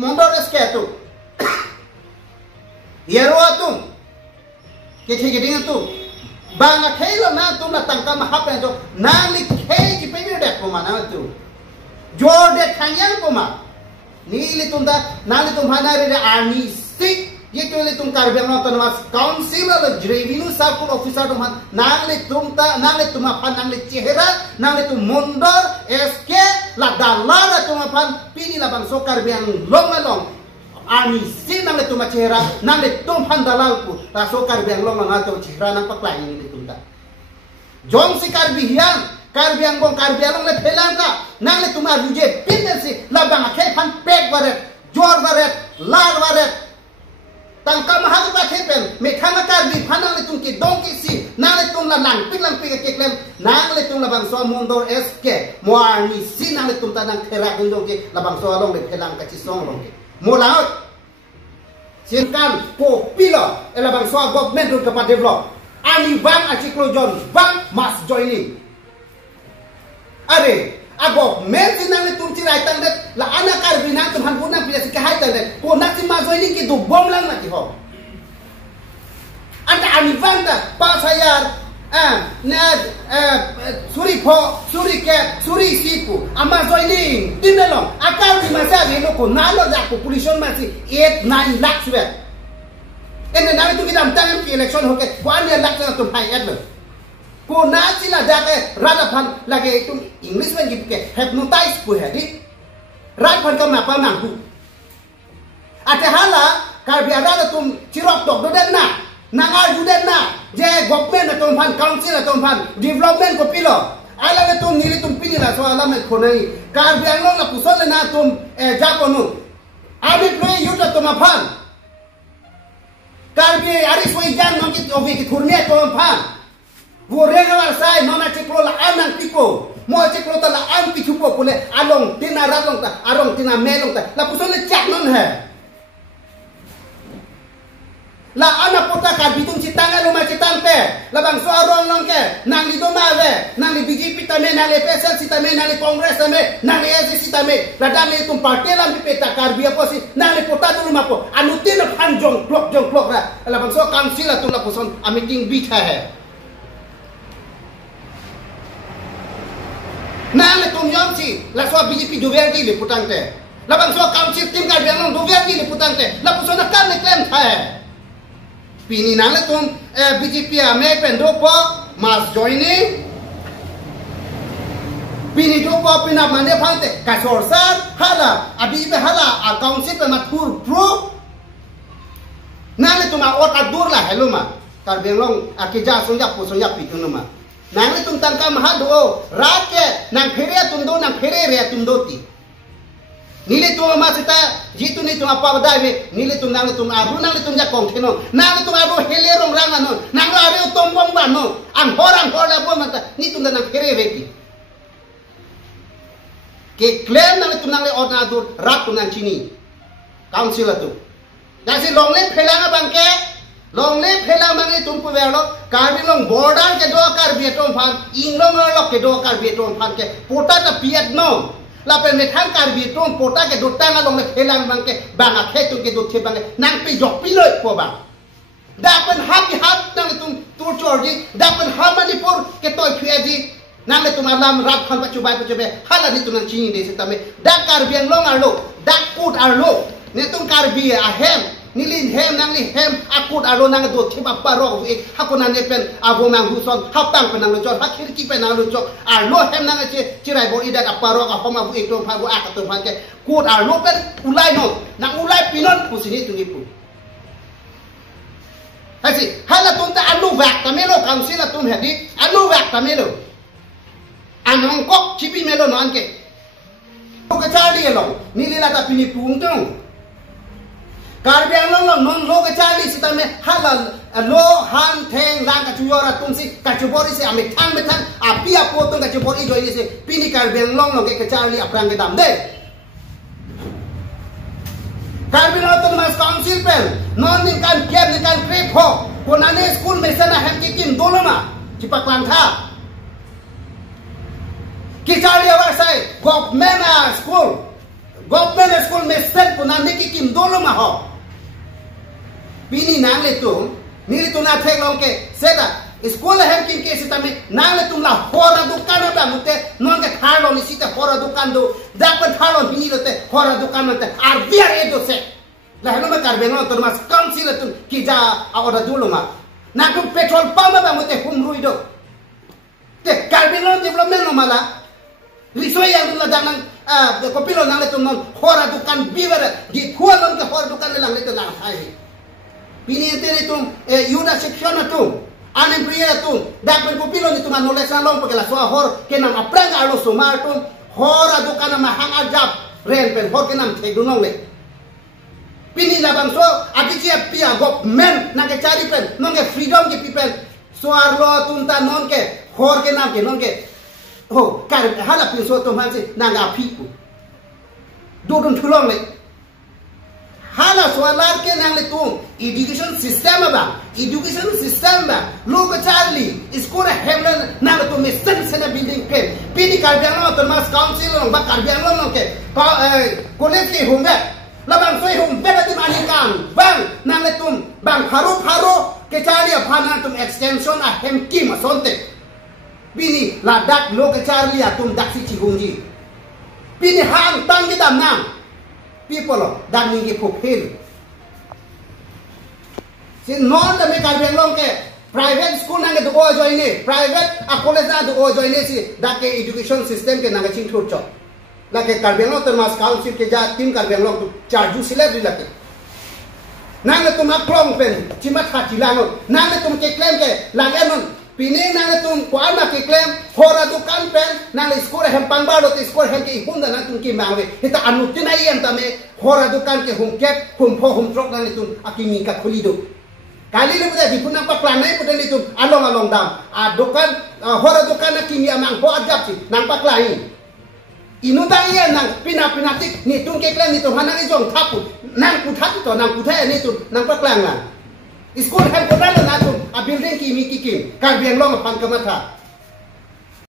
mondor es ke tu yero atum ke thigiding tu bang khelo na tu na tangka mahap na jo nang li khei ji pe de ko mana tu jor de thangyan ko ma ni li tum da nang li tum hana re army sik ये तो ले तुम कार्य में तो Nawaz councillor revenue circle officer तुम नांगले तुम अपन नांगले चेहरा नांगले तुम मुंडर एसके ला डालार तुम अपन पीनी ला बंग सो कार्य लोंग आर्मी सी नांगले तुम चेहरा नांगले तुम अपन दलाल को ला सो कार्य लोंग ना तो चेहरा ना पकलाई नहीं तुम ता जोंग सी कार्य लोंग ले फैलान का नांगले तुम रुजे पिन से ला बंग खे फन पेक वरे जोर वरे लार वरे tangka mahal ba thepen me khana kar bi phanang le tum ki dong ki si nang le tum la lang pi ke klem nang le tum la bang so mondor sk mo army si nang le tum ta nang khera gun dong ki la bang so long le phelang ka chi song long ki mo la sin kan ko pilo e la bang so government ru ka pa develop ani bang a chi klo jon bang mas joining are agok men sinang le tum chirai tang det la ana kar binang tum han punang pila si kahai tang det ko nak si ma joining ki du bom lang na ki ho anta ani vanta pa sayar na suri ke suri siku ama joining tinelong akal di masa ge lo ko nalo da population ma si 8-9 lakh swe ene na tu ki dam tang ki election ho ke 1 lakh na tum hai ad को नाचिला जाके राजफन लगे तुम इंग्लिश में गिफ्ट के hypnotize को है दी राजफन का मापा नांगू आते हाला कार बियारा तुम चिरोक तोक दो देना नांगार जू देना जे गवर्नमेंट ना तुम फन काउंसिल ना तुम फन डेवलपमेंट को पिलो आला में तुम नीली तुम पिनी ना सो आला में को नहीं कार बियारा ना पुसल लेना तुम जापोनु आदि प्ले युद्ध तुम फन कार बियारा सोई जान नों की ओवी की खुरने तुम फन वो रेगवार साई नोना चिकलो ला आनang piko mo चिकलो ता ला an pichupo pule along tina ratong ta arong tina melong ta la pusole chak non hai la ana pota ka bitung citanga lo ma citang pe la bang so arong long ke nang li do ma ve nang li BJP ta me nang li PSL si ta me nang li Congress ta me nang li SC ta me la dan li tum party lam pi peta kar bia po si nang li pota tu ma po anutin phan jong klok ra la bang so council la tu la puson a meeting bi tha hai nang le tum yom si la so BJP dover ki le putang te la bang so council tim ka biang dover ki le putang te la puso na kan le claim tha pini nang le tum BJP a me pen do po mas joining pini do po pina mane phante ka sorsar hala abi be hala a council pe mathur pro nang le tum a ot adur la hello ma kar biang long akija sonja po sonja pi tu ma nang le tum tangka mahal do rake nang phere tum do nang phere re tum do ti nile tu ma sita jitu ni tu apa badai ve nile tum nang le tum aru nang le tum ja kong theno nang le tum aru hele rong rang ano nang la re tom bong ba no ang hor la bo mata ni tum nang phere re ti ke claim nang le tum nang le orna dur rat tum nang chini council tu dasi long le phelanga bangke long le phela mane tum ko velo karbi long border ke do kar bietom phan inglong lo ke do kar bietom phan ke pota ta piat no la pe me thang kar bietom pota ke do tanga long le phela bang ke banga khe tu ke do the bang nang pe jok pi loi ko bang da pen hap nang tum tur chorji da pen ha manipur ke toy khue ji nang le tum alam rat khan pa chubai hala ni tum nang chini de se tame da kar biang long arlo da kut arlo ne tum kar bi a hem nilin hem nang li hem akut aro nang do thiba paro ek hakuna ne pen abo nang huson haptang pen nang lojor hakir ki pen nang lojok aro hem nang che chirai bo ida ka paro ka homa bu ek to phagu ak to phake kut aro pen ulai no nang ulai pinon pusini tungi pu hasi hala tunta anu wak tamelo council tum hedi anu wak tamelo anong kok chipi melo no anke ko ka chali lo nilila ta pini pungtong Karbiang long non lo ke chali sita me halal lo han theng lang ka chuyora tumsi ka chubori se ame thang me thang apia potong ka chubori join se pini karbiang long ke chali aprang ke dam de karbiang long mas council pen non ni kan kiam ni kan prep ho konane school me sana hem ki kim doloma chipak lang tha ki chali awar sai government school government school में set पुनाने की किम दोलो मा हो Bini nang le tum, ni tu na thek long ke seda school hem kim ke sita me nang le tum la hora dukan ba mute non ke khalo ni sita hora dukan do da pa khalo bini rote hora dukan mate ar biar e do se la helo me kar beno to mas kam si le tum ki ja ora dulo ma na tu petrol pump ba mute hum rui do te kar beno development no mala risoi yang la danang ko pilo nang le tum non hora dukan biwer gi khualon ke hora dukan le lang le to na hai Bini ente tum yuda section tum unemployed tum dapat kupilo ni tum knowledge na long pagla so hor kenam aprang alo sumar tum hor adukan ma hang ajab ren pen hor kenam thegdunong le Bini labang so abiji pia government na ke cari pen nong ke freedom ke people so arlo tum ta non ke hor kenam ke non ke ho kar hala pin so tum hansi nanga phiku dudun thulong le Hala soalar ke nang le tum education system ba logo Charlie school hemlan nang le tum sen sen building pen pini karbiang lo to mas council lo ba karbiang lo ke college ke humbe labang soi humbe la tum anikan bang nang le tum bang haru ke Charlie phana tum extension a hem kim sonte pini la dak logo Charlie tum dak si chihungi pini hang tang ki dam nam people dan ningi popil si non da me karbiang long ke private school nang do join ne private a college na do join ne si da ke education system ke nang chin thur cho la ke karbiang long termas council ke ja tim karbiang long charge sile la ke nang le tum aklong pen chimat khatilango nang le tum ke claim ke lagenon Pini nang tum kuan ma ke claim hora dukan pen nang school hem pangba lo school hem ke hum da nang tum ki mangwe hita anutin ai em tame hora dukan ke hum kep hum pho hum trok nang tum akimi ka khuli do kali le buda dipun nang pa plan nai buda ni tum along dam a dukan hora dukan na kimi amang ho ajap si nang pa klai inu da ia nang pina tik ni tum ke claim ni tum hanang i jong thapu nang ku thatu to nang ku thai ni tum nang pa klang la School hem ko na tum a building ki mi ki kim karbiang long pang kamatha